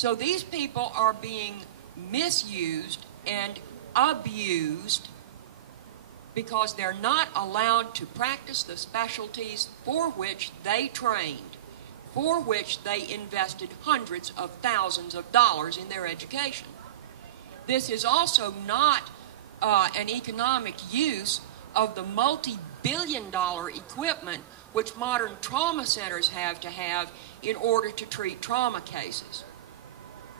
So these people are being misused and abused because they're not allowed to practice the specialties for which they trained, for which they invested hundreds of thousands of dollars in their education. This is also not an economic use of the multi-billion-dollar equipment which modern trauma centers have to have in order to treat trauma cases.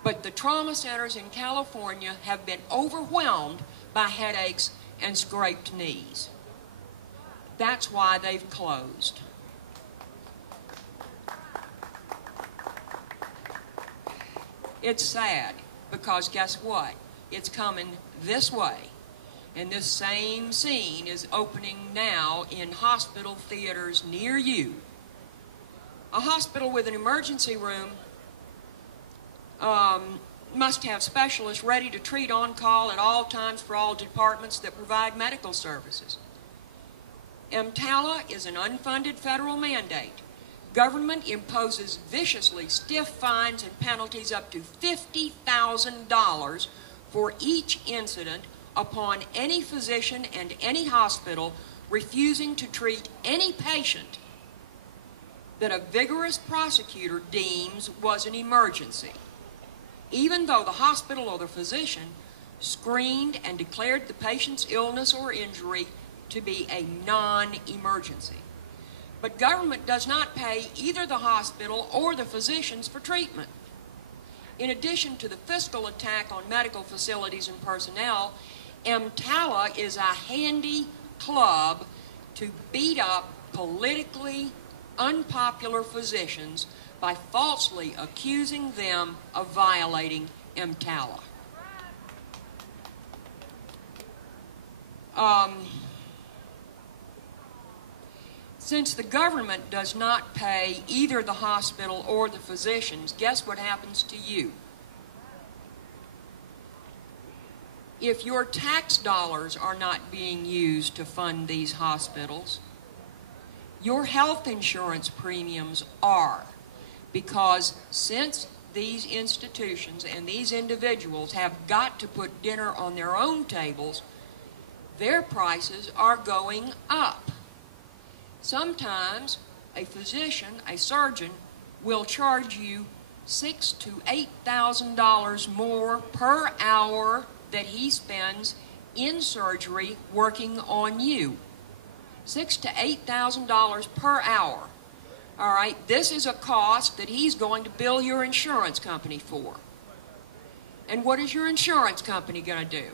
But the trauma centers in California have been overwhelmed by headaches and scraped knees. That's why they've closed. It's sad, because guess what? It's coming this way. And this same scene is opening now in hospital theaters near you. A hospital with an emergency room must have specialists ready to treat on call at all times for all departments that provide medical services. EMTALA is an unfunded federal mandate. Government imposes viciously stiff fines and penalties up to $50,000 for each incident upon any physician and any hospital refusing to treat any patient that a vigorous prosecutor deems was an emergency, even though the hospital or the physician screened and declared the patient's illness or injury to be a non-emergency. But government does not pay either the hospital or the physicians for treatment. In addition to the fiscal attack on medical facilities and personnel, EMTALA is a handy club to beat up politically unpopular physicians by falsely accusing them of violating EMTALA. Since the government does not pay either the hospital or the physicians, guess what happens to you? If your tax dollars are not being used to fund these hospitals, your health insurance premiums are, because since these institutions and these individuals have got to put dinner on their own tables, their prices are going up. Sometimes a physician, a surgeon, will charge you $6,000 to $8,000 more per hour that he spends in surgery working on you. $6,000 to $8,000 per hour. All right, this is a cost that he's going to bill your insurance company for. And what is your insurance company going to do?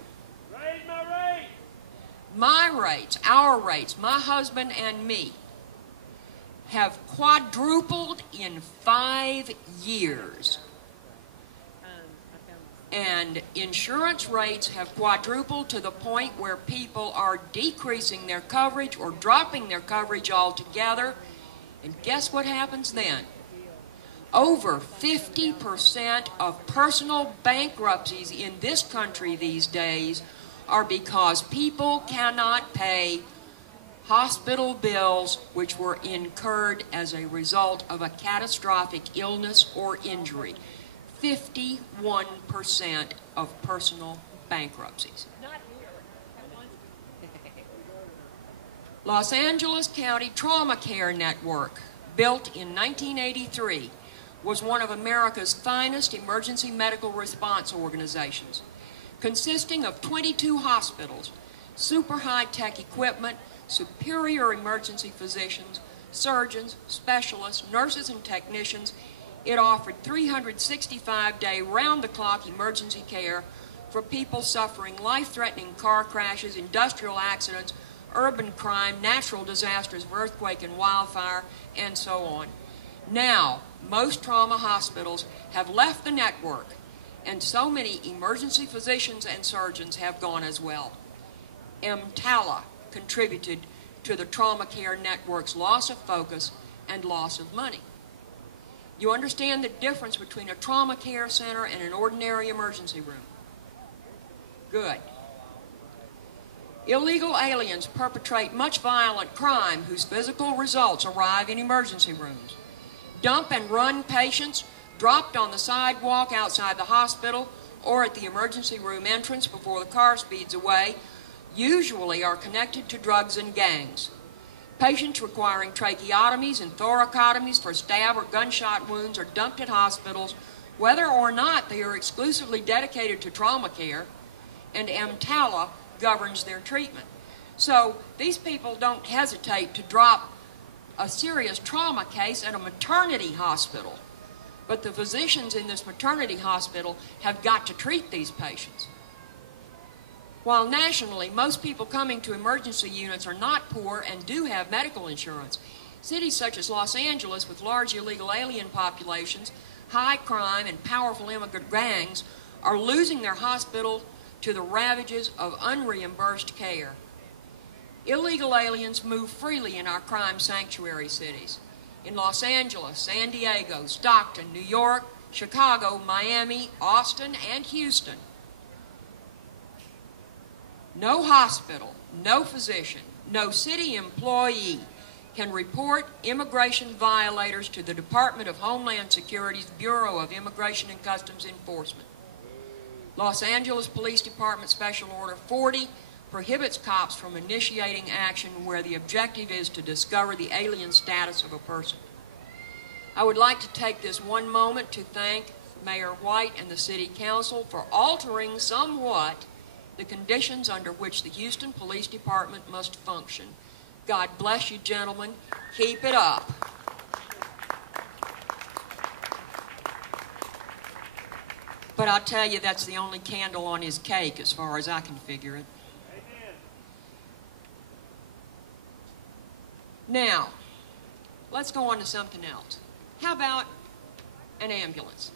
Raise my rate. My rates, our rates, my husband and me have quadrupled in 5 years. And insurance rates have quadrupled to the point where people are decreasing their coverage or dropping their coverage altogether. And guess what happens then? Over 50% of personal bankruptcies in this country these days are because people cannot pay hospital bills which were incurred as a result of a catastrophic illness or injury. 51% of personal bankruptcies. Los Angeles County Trauma Care Network, built in 1983, was one of America's finest emergency medical response organizations, consisting of 22 hospitals, super high-tech equipment, superior emergency physicians, surgeons, specialists, nurses, and technicians. It offered 365-day, round-the-clock emergency care for people suffering life-threatening car crashes, industrial accidents, urban crime, natural disasters, earthquake and wildfire, and so on. Now, most trauma hospitals have left the network, and so many emergency physicians and surgeons have gone as well. EMTALA contributed to the Trauma Care Network's loss of focus and loss of money. You understand the difference between a trauma care center and an ordinary emergency room? Good. Illegal aliens perpetrate much violent crime whose physical results arrive in emergency rooms. Dump and run patients dropped on the sidewalk outside the hospital or at the emergency room entrance before the car speeds away, usually are connected to drugs and gangs. Patients requiring tracheotomies and thoracotomies for stab or gunshot wounds are dumped at hospitals, whether or not they are exclusively dedicated to trauma care, and EMTALA governs their treatment. So these people don't hesitate to drop a serious trauma case at a maternity hospital. But the physicians in this maternity hospital have got to treat these patients. While nationally, most people coming to emergency units are not poor and do have medical insurance, cities such as Los Angeles, with large illegal alien populations, high crime, and powerful immigrant gangs, are losing their hospital to the ravages of unreimbursed care. Illegal aliens move freely in our crime sanctuary cities. In Los Angeles, San Diego, Stockton, New York, Chicago, Miami, Austin, and Houston. No hospital, no physician, no city employee can report immigration violators to the Department of Homeland Security's Bureau of Immigration and Customs Enforcement. Los Angeles Police Department Special Order 40 prohibits cops from initiating action where the objective is to discover the alien status of a person. I would like to take this one moment to thank Mayor White and the City Council for altering somewhat the conditions under which the Houston Police Department must function. God bless you, gentlemen. Keep it up. But I'll tell you, that's the only candle on his cake as far as I can figure it. Now, let's go on to something else. How about an ambulance?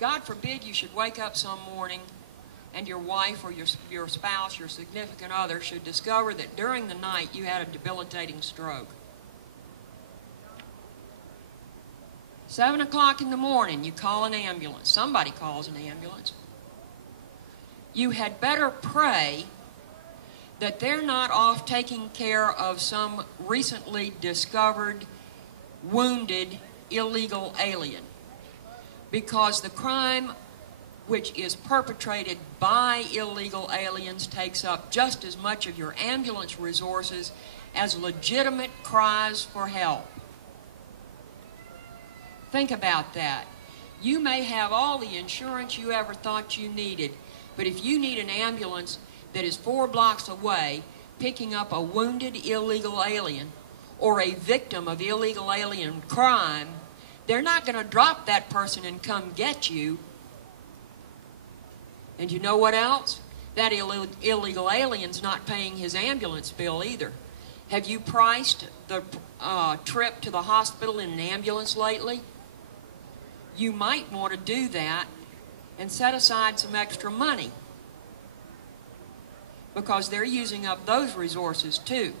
God forbid you should wake up some morning and your wife or your spouse, your significant other, should discover that during the night you had a debilitating stroke. 7 o'clock in the morning, you call an ambulance. Somebody calls an ambulance. You had better pray that they're not off taking care of some recently discovered, wounded, illegal alien. Because the crime which is perpetrated by illegal aliens takes up just as much of your ambulance resources as legitimate cries for help. Think about that. You may have all the insurance you ever thought you needed, but if you need an ambulance that is 4 blocks away picking up a wounded illegal alien or a victim of illegal alien crime, they're not going to drop that person and come get you. And you know what else? That illegal alien's not paying his ambulance bill either. Have you priced the trip to the hospital in an ambulance lately? You might want to do that and set aside some extra money, because they're using up those resources too.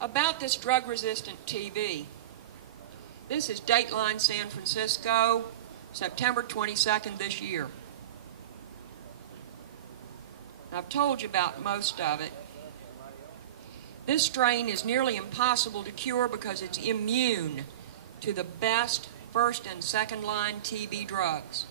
About this drug-resistant TB. This is Dateline San Francisco, September 22nd this year. I've told you about most of it. This strain is nearly impossible to cure because it's immune to the best first and second line TB drugs.